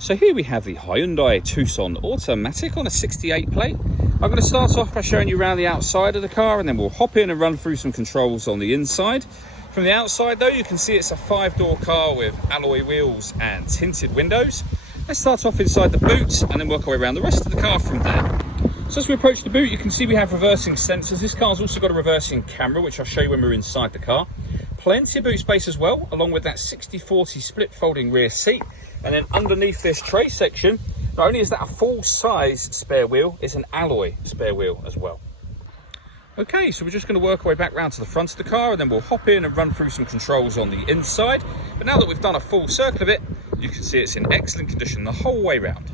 So here we have the Hyundai Tucson automatic on a 68 plate. I'm going to start off by showing you around the outside of the car, and then we'll hop in and run through some controls on the inside. From the outside though, you can see it's a 5-door car with alloy wheels and tinted windows. Let's start off inside the boot and then work our way around the rest of the car from there. So as we approach the boot, you can see we have reversing sensors. This car's also got a reversing camera, which I'll show you when we're inside the car. Plenty of boot space as well, along with that 60/40 split folding rear seat. And then underneath this tray section, not only is that a full-size spare wheel, it's an alloy spare wheel as well. Okay, so we're just going to work our way back round to the front of the car, and then we'll hop in and run through some controls on the inside. But now that we've done a full circle of it, you can see it's in excellent condition the whole way round.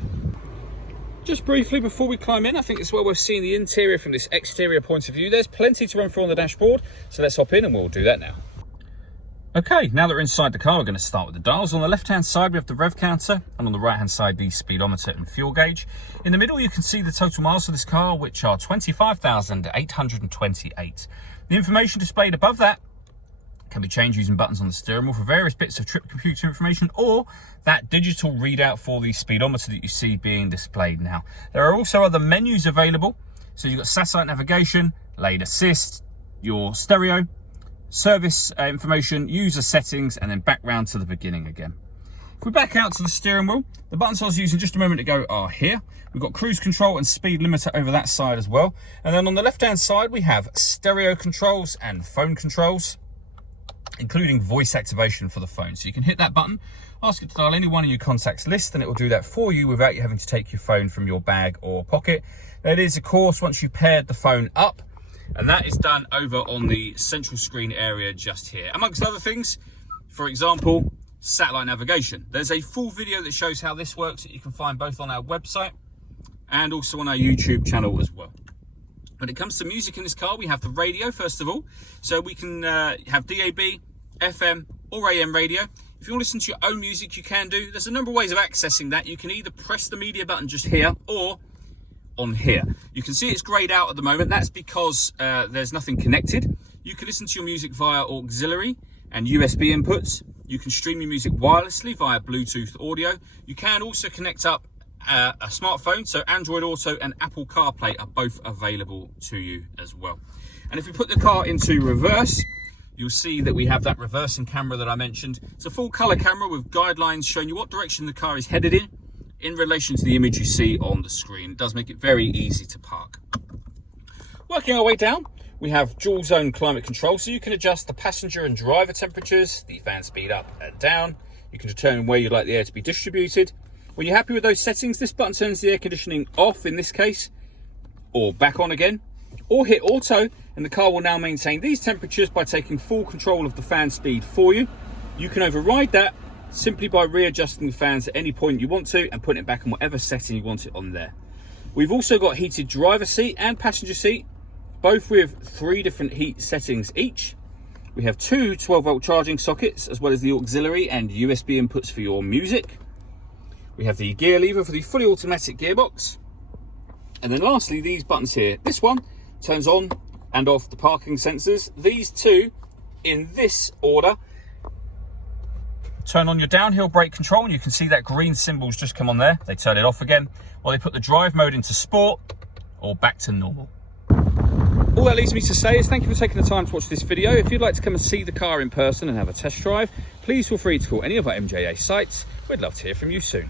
Just briefly before we climb in, I think it's well worth seeing the interior from this exterior point of view. There's plenty to run through on the dashboard, so let's hop in and we'll do that now. Okay, now that we're inside the car, we're going to start with the dials. On the left-hand side, we have the rev counter, and on the right-hand side, the speedometer and fuel gauge. In the middle, you can see the total miles of this car, which are 25,828. The information displayed above that can be changed using buttons on the steering wheel for various bits of trip computer information, or that digital readout for the speedometer that you see being displayed now. There are also other menus available. So you've got satellite navigation, lane assist, your stereo, service information, user settings, and then back round to the beginning again. If we back out to the steering wheel, the buttons I was using just a moment ago are here. We've got cruise control and speed limiter over that side as well. And then on the left-hand side, we have stereo controls and phone controls, including voice activation for the phone. So you can hit that button, ask it to dial any one of your contacts list, and it will do that for you without you having to take your phone from your bag or pocket. That is, of course, once you paired the phone up, and that is done over on the central screen area just here. Amongst other things, for example, satellite navigation. There's a full video that shows how this works that you can find both on our website and also on our YouTube channel as well. When it comes to music in this car, we have the radio first of all. So we can have DAB, FM or AM radio. If you want to listen to your own music, you can do. There's a number of ways of accessing that. You can either press the media button just here or on here. You can see it's grayed out at the moment. That's because there's nothing connected. You can listen to your music via auxiliary and USB inputs. You can stream your music wirelessly via Bluetooth audio. You can also connect up a smartphone, so Android Auto and Apple CarPlay are both available to you as well. And if we put the car into reverse, you'll see that we have that reversing camera that I mentioned. It's a full color camera with guidelines showing you what direction the car is headed in relation to the image you see on the screen. It does make it very easy to park. Working our way down, we have dual zone climate control, so you can adjust the passenger and driver temperatures, the fan speed up and down. You can determine where you'd like the air to be distributed. When you're happy with those settings, this button turns the air conditioning off in this case, or back on again, or hit auto, and the car will now maintain these temperatures by taking full control of the fan speed for you. You can override that simply by readjusting the fans at any point you want to and putting it back on whatever setting you want it on there. We've also got heated driver seat and passenger seat, both with 3 different heat settings each. We have 2 12-volt charging sockets, as well as the auxiliary and USB inputs for your music. We have the gear lever for the fully automatic gearbox. And then lastly, these buttons here. This one turns on and off the parking sensors. These 2, in this order, turn on your downhill brake control, and you can see that green symbol's just come on there. They turn it off again, while they put the drive mode into sport or back to normal. All that leaves me to say is thank you for taking the time to watch this video. If you'd like to come and see the car in person and have a test drive, please feel free to call any of our MJA sites. We'd love to hear from you soon.